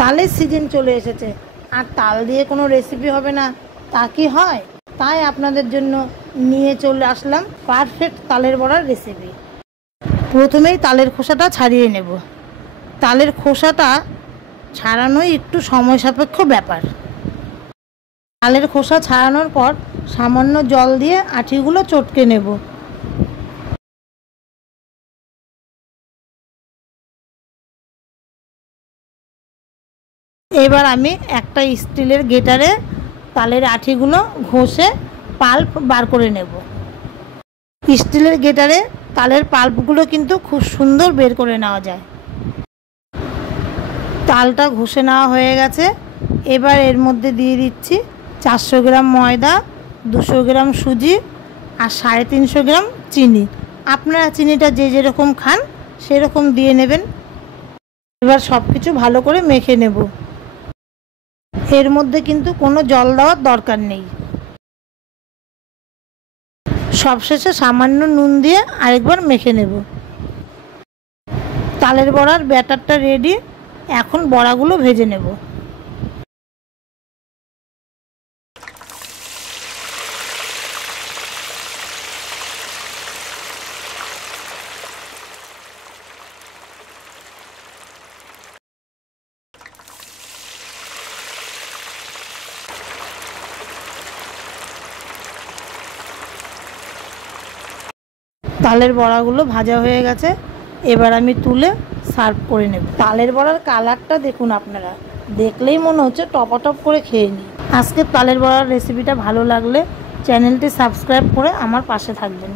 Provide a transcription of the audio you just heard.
তালের সিজন চলে এসেছে, আর তাল দিয়ে কোনো রেসিপি হবে না তা কি হয়? তাই আপনাদের জন্য নিয়ে চলে আসলাম পারফেক্ট তালের বড়ার রেসিপি। প্রথমেই তালের খোসাটা ছাড়িয়ে নেব। তালের খোসাটা ছাড়ানোই একটু সময় সাপেক্ষ ব্যাপার। তালের খোসা ছাড়ানোর পর সামান্য জল দিয়ে আঁটিগুলো চটকে নেব। এবার আমি একটা স্টিলের গ্রেটারে তালের আঁটিগুলো ঘষে পাল্প বার করে নেব। স্টিলের গ্রেটারে তালের পাল্পগুলো কিন্তু খুব সুন্দর বের করে নেওয়া যায়। তালটা ঘষে নেওয়া হয়ে গেছে। এবার এর মধ্যে দিয়ে দিচ্ছি 400 গ্রাম ময়দা, 200 গ্রাম সুজি আর 350 গ্রাম চিনি। আপনারা চিনিটা যে যেরকম খান সেরকম দিয়ে নেবেন। এবার সব কিছু ভালো করে মেখে নেব। এর মধ্যে কিন্তু কোনো জল দেওয়ার দরকার নেই। সবশেষে সামান্য নুন দিয়ে আরেকবার মেখে নেব। তালের বড়ার ব্যাটারটা রেডি। এখন বড়াগুলো ভেজে নেব। তালের বড়াগুলো ভাজা হয়ে গেছে। এবার আমি তুলে সার্ভ করে নেব। তালের বড়ার কালারটা দেখুন, আপনারা দেখলেই মনে হচ্ছে টপাটপ করে খেয়ে নিই। আজকের তালের বড়ার রেসিপিটা ভালো লাগলে চ্যানেলটি সাবস্ক্রাইব করে আমার পাশে থাকবেন।